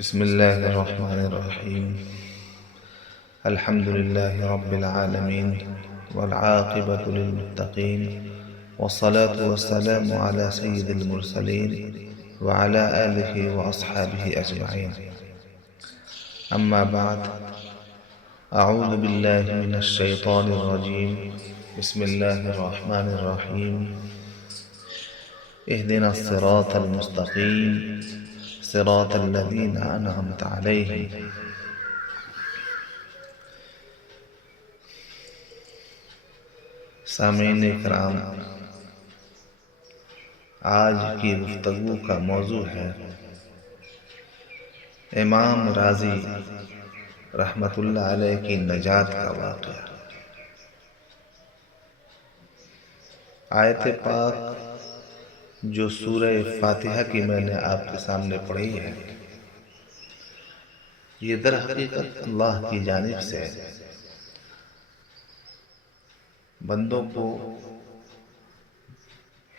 بسم الله الرحمن الرحيم. الحمد لله رب العالمين، والعاقبة للمتقين، والصلاة والسلام على سيد المرسلين وعلى آله وأصحابه أجمعين. أما بعد، أعوذ بالله من الشيطان الرجيم. بسم الله الرحمن الرحيم. اهدنا الصراط المستقيم صراط الذين أنعمت عليهم. سامعین کرام، آج کی گفتگو کا موضوع ہے امام رازی رحمت اللہ علیہ کی نجات کا واقعہ۔ آیت پاک جو سورہ فاتحہ کی میں نے آپ کے سامنے پڑھی ہے، یہ در حقیقت اللہ کی جانب سے بندوں کو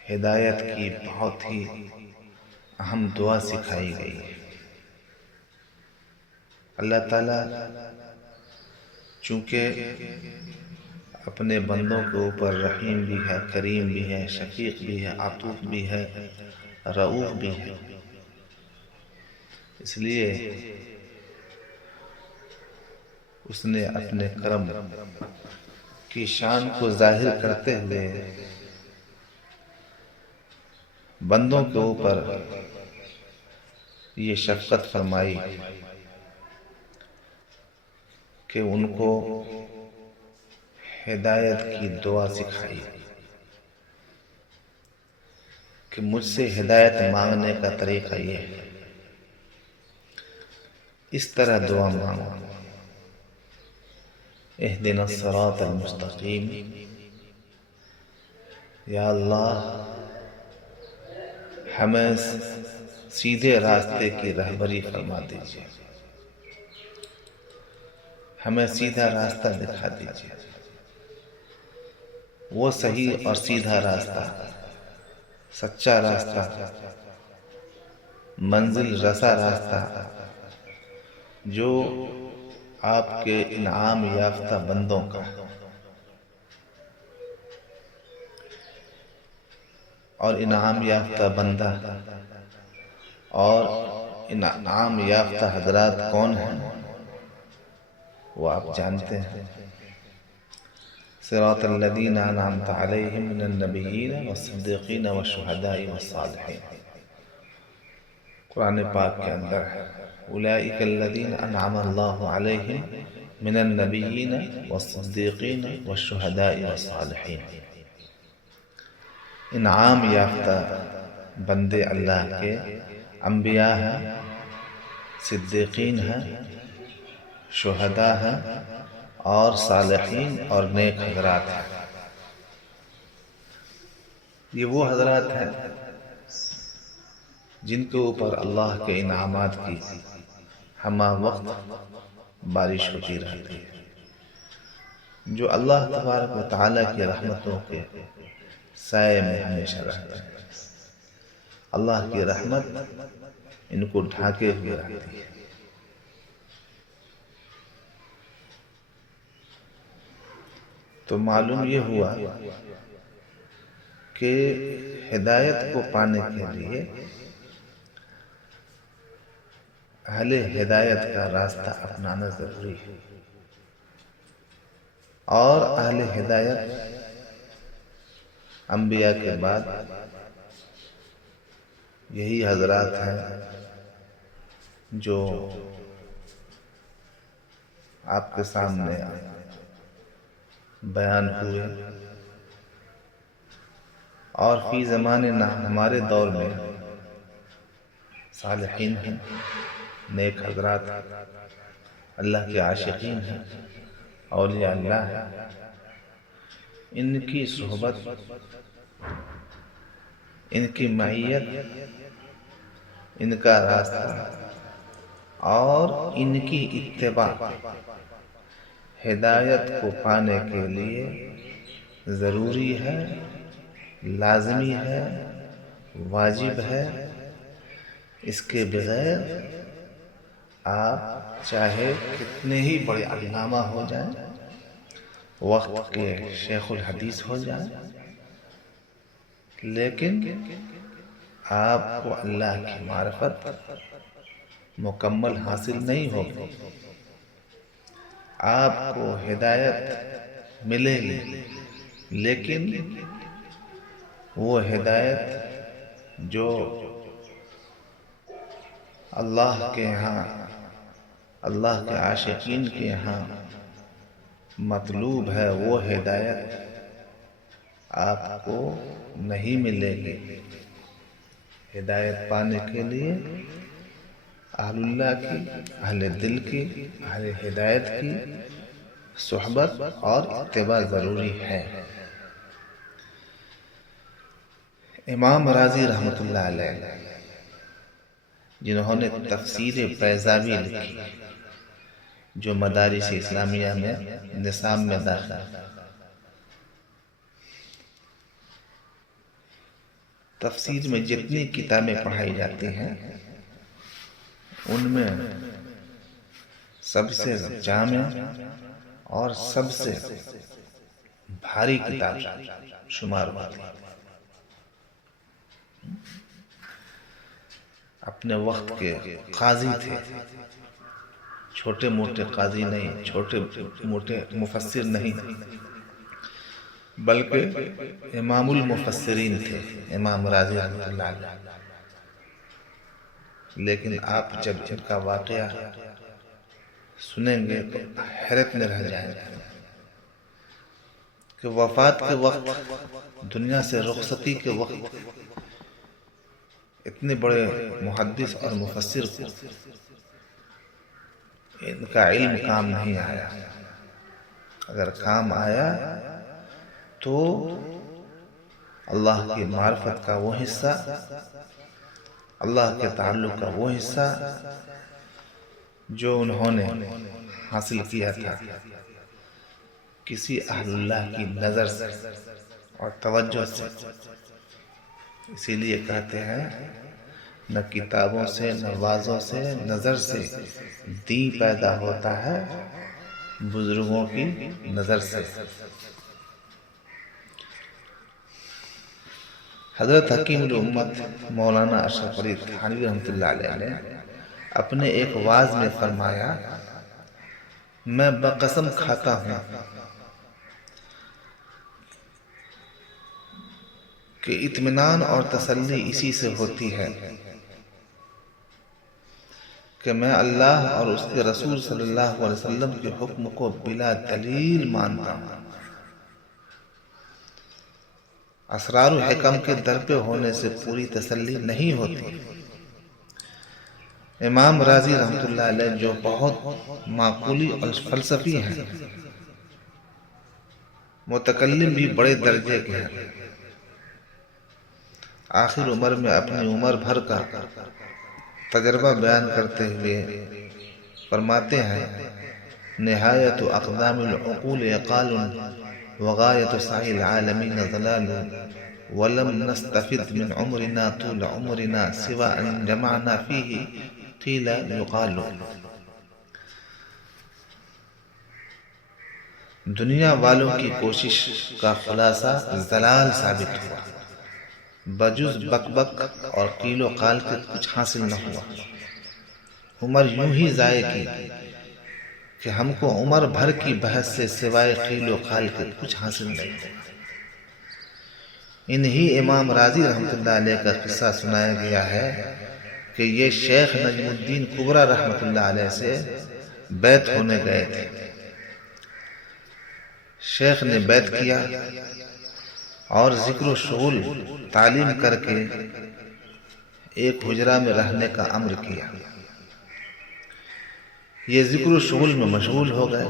ہدایت کی بہت ہی اہم دعا سکھائی گئی ہے۔ اللہ تعالیٰ چونکہ اپنے بندوں کے اوپر رحیم بھی ہے، کریم بھی ہے، شفیق بھی ہے، عطوف بھی ہے، رؤوف بھی ہے، اس لیے اس نے اپنے کرم کی شان کو ظاہر کرتے ہوئے بندوں کے اوپر یہ شفقت فرمائی کہ ان کو ہدایت کی دعا سکھائی کہ مجھ سے ہدایت مانگنے کا طریقہ یہ ہے، اس طرح دعا مانگو، اہدنا الصراط المستقیم، یا اللہ ہمیں سیدھے راستے کی رہبری فرما دیجیے، ہمیں سیدھا راستہ دکھا دیجیے، وہ صحیح اور سیدھا راستہ، سچا راستہ، منزل رسا راستہ جو آپ کے انعام یافتہ بندوں کا اور انعام یافتہ بندہ اور انعام یافتہ حضرات کون ہیں وہ آپ جانتے ہیں۔ صراط الذین انعمت علیہم من النبیین والصدیقین والشہداء والصالحین، قرآن پاک کے اندر ہے، اولئک الذین انعم اللہ علیہم من النبیین والصدیقین والشہداء والصالحین۔ انعام یافتہ بندے اللہ کے انبیاء ہیں، صدیقین ہیں، شہداء ہیں اور صالحین اور نیک حضرات ہیں۔ یہ وہ حضرات ہیں جن کے اوپر اللہ کے انعامات کی ہمہ وقت بارش ہوتی رہتی ہے، جو اللہ تبارک و تعالیٰ کی رحمتوں کے سائے میں ہمیشہ رہتے ہیں۔ اللہ کی رحمت ان کو ڈھانکے ہوئے رہتی ہے۔ تو معلوم یہ ہوا کہ ہدایت کو پانے کے لیے اہل ہدایت کا راستہ اپنانا ضروری ہے، اور اہل ہدایت انبیاء کے بعد یہی حضرات ہیں جو آپ کے سامنے بیان ہوئے، اور فی زماننا ہمارے دور میں صالحین ہیں، نیک حضرات اللہ کے عاشقین ہیں، اولیاء اللہ ہیں، ان کی صحبت، ان کی معیت، ان کا راستہ اور ان کی اتباع ہدایت کو پانے کے لیے ضروری ہے، لازمی ہے، واجب ہے۔ اس کے بغیر آپ چاہے کتنے ہی بڑے علامہ ہو جائیں، وقت کے شیخ الحدیث ہو جائیں، لیکن آپ کو اللہ کی معرفت مکمل حاصل نہیں ہوگی، آپ کو ہدایت ملے گی لیکن وہ ہدایت جو اللہ کے ہاں، اللہ کے عاشقین کے ہاں مطلوب ہے، وہ ہدایت آپ کو نہیں ملے گی۔ ہدایت پانے کے لیے اہل اللہ کی، اہل دل کی، اہل ہدایت کی صحبت اور اتباع ضروری ہے۔ امام راضی رحمۃ اللہ علیہ، جنہوں نے تفسیر بیضاوی لکھی جو مدارس اسلامیہ میں نصاب میں داخل، تفسیر میں جتنی کتابیں پڑھائی جاتی ہیں ان میں سب سے جامع اور سب سے بھاری کتاب شمار ہوتی ہے۔ اپنے وقت کے قاضی تھے، چھوٹے موٹے قاضی نہیں، چھوٹے موٹے مفسر نہیں، بلکہ امام المفسرین تھے امام راضی رحمۃ اللہ علیہ۔ لیکن آپ جب ان کا واقعہ سنیں گے تو حیرت میں رہ جائیں گے کہ وفات کے وقت، دنیا سے رخصتی کے وقت، اتنے بڑے محدث اور مفسر کو ان کا علم کام نہیں آیا۔ اگر کام آیا تو اللہ کی معرفت کا وہ حصہ، اللہ کے تعلق کا وہ حصہ جو انہوں نے حاصل کیا تھا کسی اہل اللہ کی نظر سے اور توجہ سے۔ اسی لیے کہتے ہیں نہ کتابوں سے، نہ وعظوں سے، نظر سے دین پیدا ہوتا ہے، بزرگوں کی نظر سے۔ حضرت حکیم الامت مولانا اشرف علی تھانوی رحمۃ اللہ علیہ نے اپنے ایک وعظ میں فرمایا، میں بقسم کھاتا ہوں کہ اطمینان اور تسلی اسی سے ہوتی ہے کہ میں اللہ اور اس کے رسول صلی اللہ علیہ وسلم کے حکم کو بلا دلیل مانتا ہوں۔ اسرار و حکم کے در پہ ہونے سے پوری تسلی نہیں ہوتی۔ امام راضی رحمۃ اللہ علیہ جو بہت معقولی اور فلسفی ہیں، متکلم بھی بڑے درجے کے ہیں، آخر عمر میں اپنی عمر بھر کا تجربہ بیان کرتے ہوئے فرماتے ہیں، نہایت اقدام العقول اقال وغایت سعی العالمین ضلال ولم نستفد من عمرنا طول عمرنا سوى ان جمعنا فيه قیل یقال۔ دنیا والوں کی کوشش کا خلاصہ ضلال ثابت ہوا، بجز بک بک اور قیل و قال کے کچھ حاصل نہ ہوا۔ عمر یوں ہی ضائع کی کہ ہم کو عمر بھر کی بحث سے سوائے قیل و قال کے کچھ حاصل نہیں ہوا۔ انہی امام راضی رحمۃ اللہ علیہ کا قصہ سنایا گیا ہے کہ یہ شیخ نجم الدین کبرا رحمۃ اللہ علیہ سے بیعت ہونے گئے تھے۔ شیخ نے بیعت کیا اور ذکر و شغل تعلیم کر کے ایک حجرہ میں رہنے کا امر کیا۔ یہ ذکر و شغل میں مشغول ہو گئے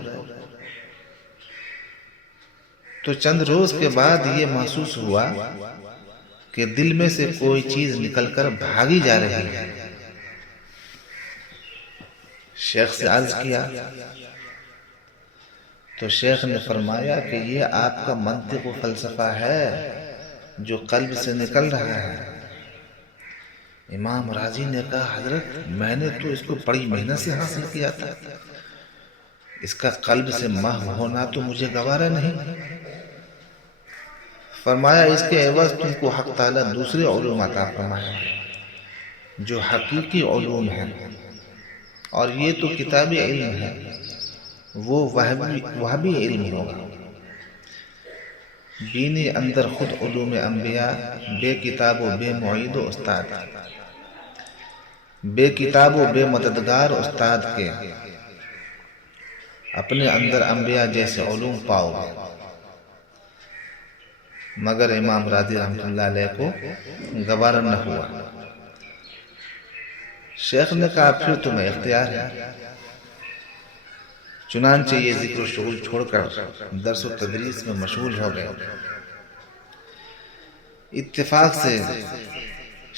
تو چند روز کے بعد یہ محسوس ہوا کہ دل میں سے کوئی چیز نکل کر بھاگی جا رہی ہے۔ شیخ سے عرض کیا تو شیخ نے فرمایا کہ یہ آپ کا منطق و فلسفہ ہے جو قلب سے نکل رہا ہے۔ امام راضی نے کہا حضرت میں نے تو اس کو بڑی محنت سے حاصل کیا تھا، اس کا قلب سے محو ہونا تو مجھے گوارا نہیں۔ فرمایا اس کے عوض تم کو حق تعالیٰ دوسرے علوم عطا فرمائیں گے جو حقیقی علوم ہیں، اور یہ تو کتابی علم ہے، وہ وہبی علم ہوگا۔ بینی اندر خود علوم انبیاء بے کتاب و بے معید و استاد، بے کتاب و بے مددگار استاد کے اپنے اندر انبیاء جیسے علوم پاؤ گے۔ مگر امام راضی رحمۃ اللہ علیہ کو گوارا نہ ہوا۔ شیخ نے کہا پھر تمہیں اختیار ہے۔ چنانچہ یہ ذکر و شغل چھوڑ کر درس و تدریس میں مشغول ہو گئے۔ اتفاق سے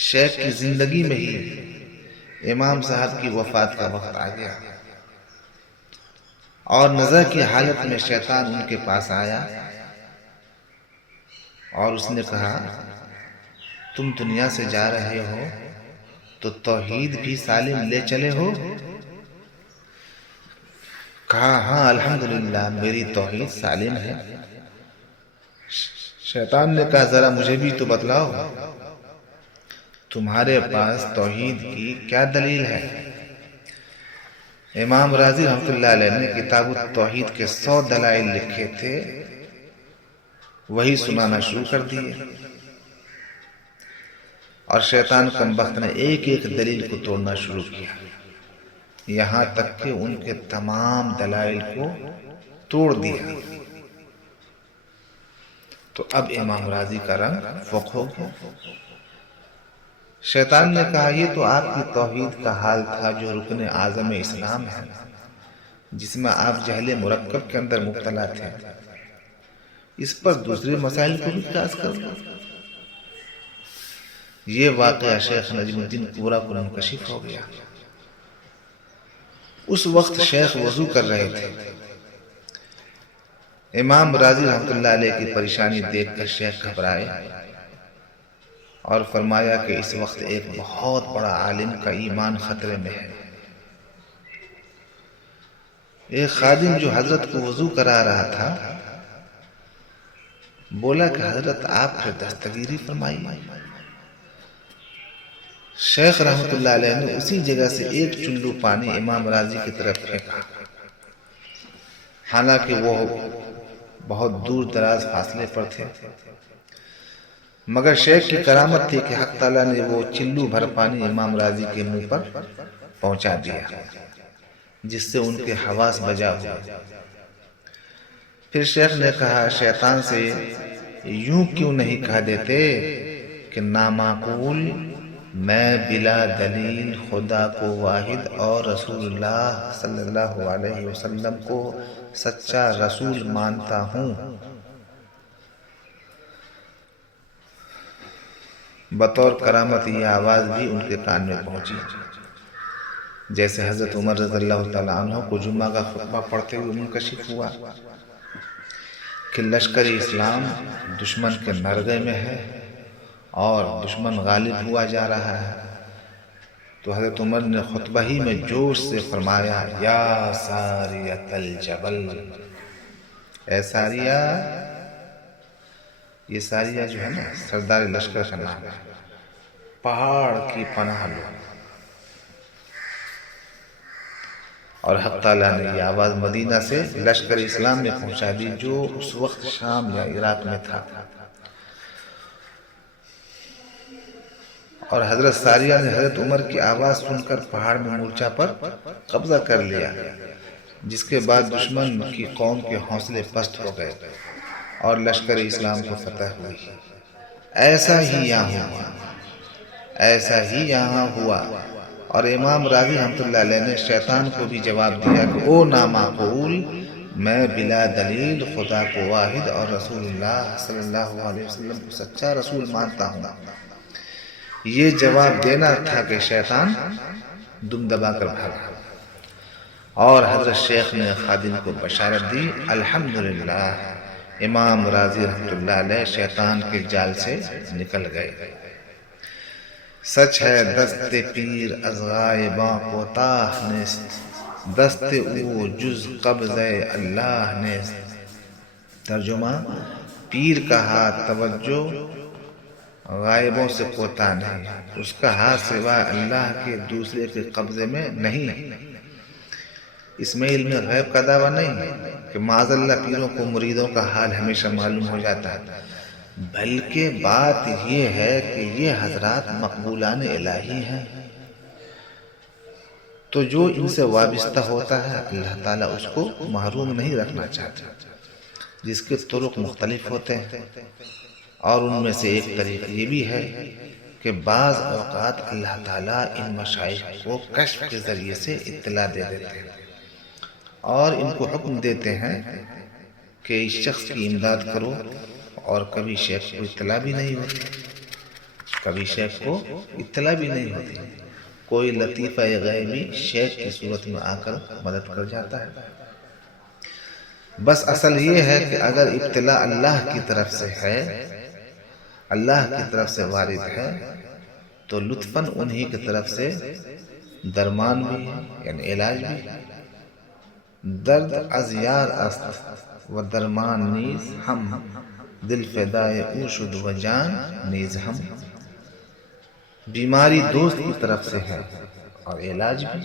شیخ کی زندگی میں ہی امام صاحب کی وفات کا وقت آ گیا، اور نظر کی حالت میں شیطان ان کے پاس آیا اور اس نے کہا تم دنیا سے جا رہے ہو تو توحید بھی سالم لے چلے ہو؟ کہا ہاں الحمدللہ میری توحید سالم ہے۔ شیطان نے کہا ذرا مجھے بھی تو بتلاؤ، تمہارے پاس توحید کی کیا دلیل ہے؟ امام راضی رحمۃ اللہ علیہ نے کتاب التوحید کے 100 دلائل لکھے تھے، وہی سنانا شروع کر دیے، اور شیطان کمبخت نے ایک ایک دلیل کو توڑنا شروع کیا، یہاں تک کہ ان کے تمام دلائل کو توڑ دیا۔ تو اب امام راضی کا رنگ فوق ہو گیا۔ شیطان نے کہا یہ تو آپ کی توحید کا حال تھا جو رکن اعظم اسلام ہے، جس میں آپ جہل مرکب کے اندر مبتلا تھے، اس پر دوسرے مسائل کو بھی قیاس کر لو۔ یہ واقعہ شیخ نجم الدین پورا کو منکشف ہو گیا۔ اس وقت شیخ وضو کر رہے تھے۔ امام راضی رحمۃ اللہ علیہ کی پریشانی دیکھ کر شیخ گھبرائے اور فرمایا کہ اس وقت ایک بہت بڑا عالم کا ایمان خطرے میں ہے۔ ایک خادم جو حضرت کو وضو کرا رہا تھا بولا کہ حضرت آپ پھر دستگیری فرمائیے۔ شیخ رحمۃ اللہ علیہ نے اسی جگہ سے ایک چلو پانی امام راضی کی طرف پھینکا، حالانکہ وہ بہت دور دراز فاصلے پر تھے، مگر شیخ کی کرامت تھی کہ حق تعالیٰ نے وہ چلو بھر پانی امام راضی کے منہ پر پہنچا دیا، جس سے ان کے حواس بجا ہوئے۔ پھر شیخ نے کہا شیطان سے یوں کیوں نہیں کہہ دیتے کہ نامعقول میں بلا دلیل خدا کو واحد اور رسول اللہ صلی اللہ علیہ وسلم کو سچا رسول مانتا ہوں۔ بطور کرامت یہ آواز بھی ان کے کان میں پہنچی، جیسے حضرت عمر رضی اللہ تعالیٰ عنہ کو جمعہ کا خطبہ پڑھتے ہوئے منکشف ہوا کہ لشکر اسلام دشمن کے نرغے میں ہے اور دشمن غالب ہوا جا رہا ہے۔ تو حضرت عمر نے خطبہ ہی میں جوش سے فرمایا یا ساریۃ الجبل، اے ساریہ، یہ ساریہ جو ہے نا سردار لشکر کا نام ہے، پہاڑ کی پناہ لو۔ اور حق تعالیٰ نے یہ آواز مدینہ سے لشکر اسلام میں پہنچا دی جو اس وقت شام یا عراق میں تھا، اور حضرت ساریہ نے حضرت عمر کی آواز سن کر پہاڑ میں مورچہ پر قبضہ کر لیا، جس کے بعد دشمن کی قوم کے حوصلے پست ہو گئے اور لشکر اسلام کو فتح ہوئی۔ ایسا ہی یہاں ہوا، اور امام راضی رحمۃ اللہ علیہ نے شیطان کو بھی جواب دیا کہ او نامعقول، میں بلا دلیل خدا کو واحد اور رسول اللہ صلی اللہ علیہ وسلم کو سچا رسول مانتا ہوں۔ یہ جواب دینا تھا کہ شیطان دم دبا کر بھاگا، اور حضرت شیخ نے خادم کو بشارت دی الحمدللہ امام راضی رحمۃ اللہ علیہ شیطان کے جال سے نکل گئے۔ سچ ہے دست پیر از غائباں کوتاہ نیست، دست او جز قبض اللہ نیست۔ ترجمہ: پیر کا ہاتھ توجہ غائبوں سے کوتاہ نہیں، اس کا ہاتھ سوائے اللہ کے دوسرے کے قبضے میں نہیں۔ اس میں علم غیب کا دعویٰ نہیں کہ معاذ اللہ پیروں کو مریدوں کا حال ہمیشہ معلوم ہو جاتا ہے، بلکہ بات یہ ہے کہ یہ حضرات مقبولان الہی ہیں، تو جو ان سے وابستہ ہوتا ہے اللہ تعالیٰ اس کو محروم نہیں رکھنا چاہتا، جس کے طرق مختلف ہوتے ہیں، اور ان میں سے ایک طریقہ یہ بھی ہے کہ بعض اوقات اللہ تعالیٰ ان مشائخ کو کشف کے ذریعے سے اطلاع دے دیتے ہیں اور ان کو حکم دیتے ہیں کہ اس شخص کی امداد کرو، اور کبھی شیخ کو اطلاع بھی نہیں ہوتی، کوئی لطیفہ غیبی شیخ کی صورت میں آ کر مدد کر جاتا ہے۔ بس اصل یہ ہے کہ اگر ابتلا اللہ کی طرف سے ہے، اللہ کی طرف سے وارد ہے، تو لطفاً انہی کی طرف سے درمان بھی ہے، یعنی علاج بھی ہے۔ درد از یار است و درمان نیز ہم، دل فدائے او شد و جان نیز ہم۔ بیماری دوست کی طرف سے ہے اور علاج بھی،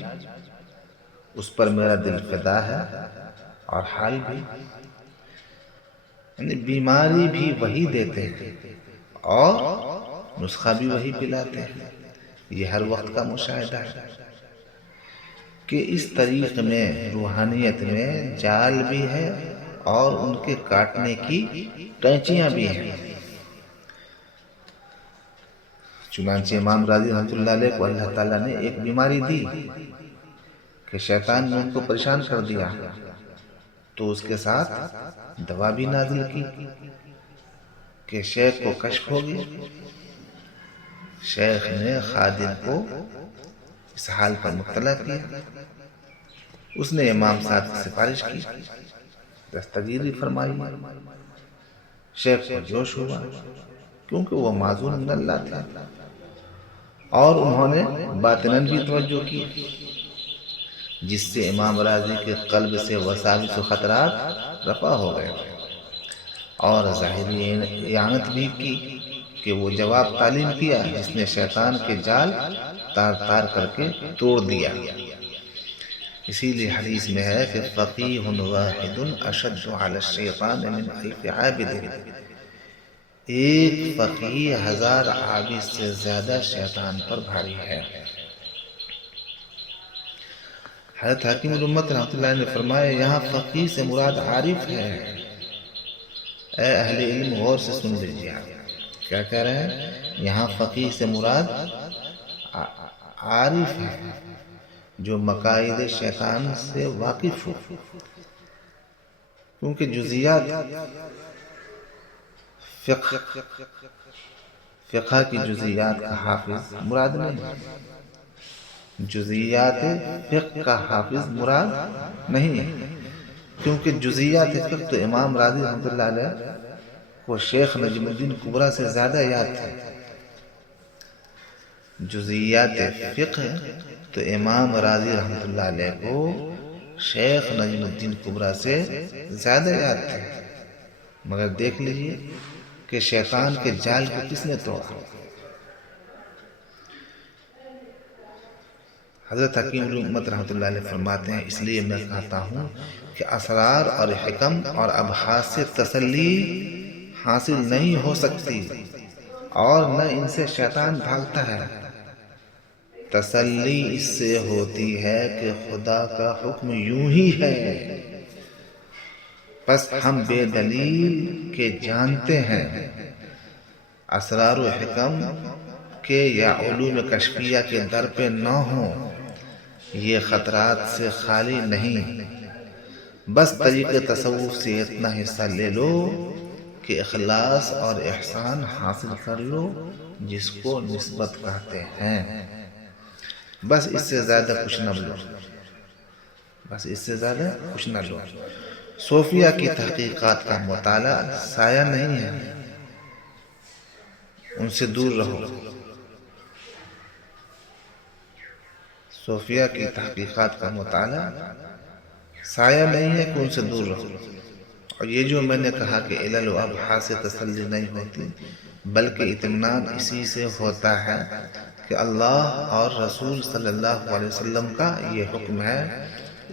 اس پر میرا دل فدا ہے اور حال بھی، یعنی بیماری بھی وہی دیتے ہیں اور نسخہ بھی وہی پلاتے ہیں۔ یہ ہر وقت کا مشاہدہ ہے کہ اس طریق میں روحانیت میں جال بھی ہے اور ان کے کاٹنے کی قینچیاں بھی ہیں۔ چنانچہ امام راضی رحمۃ اللہ علیہ کو اللہ تعالیٰ نے ایک بیماری دی کہ شیطان نے ان کو پریشان کر دیا، تو اس کے ساتھ دوا بھی نازل کی کہ شیخ کو کشف ہو گیا۔ شیخ نے خادم کو اس حال پر مطلع کیا، اس نے امام صاحب کی سفارش کی، دستگیری فرمائی۔ شیخ کو جوش ہوا کیونکہ وہ معذور من اللہ تھا، اور انہوں نے باطناً بھی توجہ کی، جس سے امام راضی کے قلب سے وساوس و خطرات رفع ہو گئے، اور ظاہری اعانت بھی کی کہ وہ جواب تعلیم کیا جس نے شیطان کے جال تار تار کر کے توڑ دیا۔ اسی لیے حدیث میں ہے کہ فقیہ واحد اشد علی الشیطان من الف عابد، ایک فقیہ 1000 عابد سے زیادہ شیطان پر بھاری ہے۔ حضرت حکیم الامت رحمۃ اللہ نے فرمایا یہاں فقیہ سے مراد عارف ہے۔ اے اہل علم غور سے سن لیجیے، کیا کہہ رہے ہیں؟ یہاں فقیہ سے مراد عارف ہے جو مقاصد شیطان سے واقف ہو، کیونکہ جزیات فقہ کی جزیات کا حافظ مراد نہیں، جزیات فقہ کا حافظ مراد نہیں ہے، کیونکہ جزیات فقہ تو امام راضی رحمۃ اللہ علیہ وہ شیخ نجم الدین کبریٰ سے زیادہ یاد تھے۔ جزیات فقہ تو امام راضی رحمۃ اللہ علیہ کو شیخ نجم الدین کبریٰ سے زیادہ یاد تھے، مگر دیکھ لیجئے کہ شیطان کے جال کو کس نے توڑا۔ حضرت حکیم الامت رحمۃ اللہ علیہ فرماتے ہیں اس لیے میں کہتا ہوں کہ اسرار اور حکم اور ابحاث سے تسلی حاصل نہیں ہو سکتی، اور نہ ان سے شیطان بھاگتا ہے۔ تسلی اس سے ہوتی ہے کہ خدا کا حکم یوں ہی ہے، بس ہم بے دلیل کے جانتے ہیں۔ اسرار و حکم کے یا علوم کشفیہ کے در پہ نہ ہوں، یہ خطرات سے خالی نہیں، بس طریق تصوف سے اتنا حصہ لے لو کہ اخلاص اور احسان حاصل کر لو جس کو نسبت کہتے ہیں، بس اس سے زیادہ کچھ نہ لو۔ صوفیہ کی تحقیقات کا مطالعہ سایہ نہیں ہے، ان سے دور رہو۔ صوفیہ کی تحقیقات کا مطالعہ سایہ نہیں ہے کہ ان سے دور رہو. اور یہ جو میں نے کہا کہ علل و ابحاث سے تسلی نہیں ہوتی، بلکہ اطمینان اسی سے ہوتا ہے کہ اللہ اور رسول صلی اللہ علیہ وسلم کا یہ حکم ہے.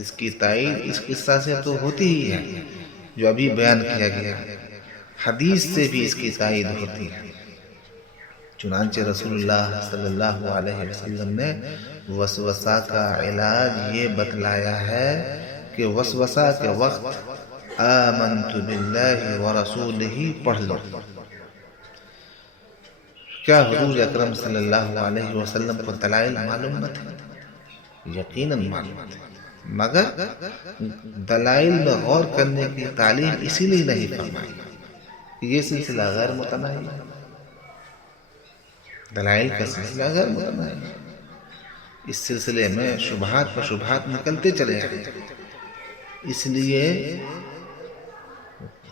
اس کی تائید اس قصہ سے تو ہوتی ہی ہے جو ابھی بیان کیا گیا، حدیث سے بھی اس کی تائید ہوتی ہے. چنانچہ رسول اللہ صلی اللہ علیہ وسلم نے وسوسہ کا علاج یہ بتلایا ہے کہ وسوسہ کے وقت آمنت باللہ ورسولہ پڑھ لو. کیا حضور اکرم صلی اللہ علیہ وسلم کو دلائل معلوم نہ تھے؟ یقیناً معلوم تھے، مگر دلائل میں غور کرنے کی تعلیم اسی لیے نہیں فرمائی کہ یہ سلسلہ غیر متناہی ہے. دلائل کا سلسلہ غیر متناہی ہے، اس سلسلے میں شبہات پر شبہات نکلتے چلے جائیں. اس لیے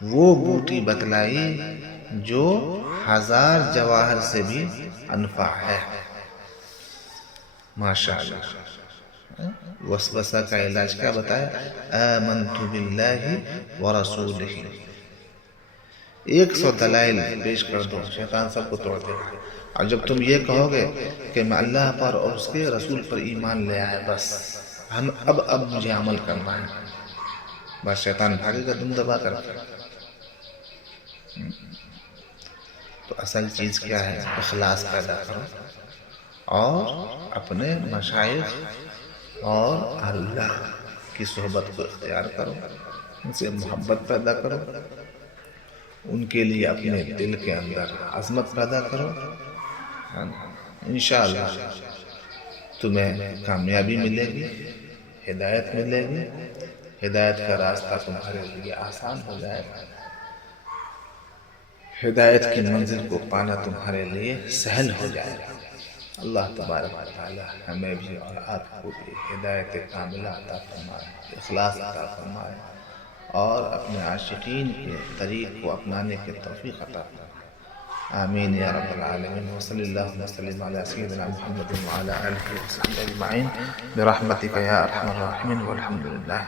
وہ بوٹی بتلائی جو 1000 جواہر سے بھی انفع ہے. ماشاءاللہ. وسوسہ کا علاج کیا بتایا؟ آمنت باللہ ورسولہ. 100 دلائل پیش کر دو، شیطان سب کو توڑ دے گا. اور جب تم یہ کہو گے کہ میں اللہ پر اور اس کے رسول پر ایمان لے آئے، بس اب مجھے عمل کرنا ہے، بس شیطان بھاگے گا دم دبا کر. تو اصل چیز کیا ہے؟ اخلاص پیدا کرو اور اپنے مشائخ اور اللہ کی صحبت کو اختیار کرو، ان سے محبت پیدا کرو، ان کے لیے اپنے دل کے اندر عظمت پیدا کرو. انشاءاللہ تمہیں کامیابی ملے گی، ہدایت ملے گی. ہدایت کا راستہ تمہارے لیے آسان ہو جائے گا، ہدایت کی منزل کو پانا تمہارے لیے سہل ہو جائے گا. اللہ تبارک و تعالی ہمیں بھی اور آپ کو بھی ہدایت کاملہ عطا فرمائے، اخلاص عطا فرمائے، اور اپنے عاشقین کے طریق کو اپنانے کے توفیق عطا فرمائے. آمین یا رب العالمین. وصلی اللہ وسلم علی سیدنا محمد وعلی آلہ وصحبہ اجمعین برحمتک یا ارحم الراحمین والحمد للہ.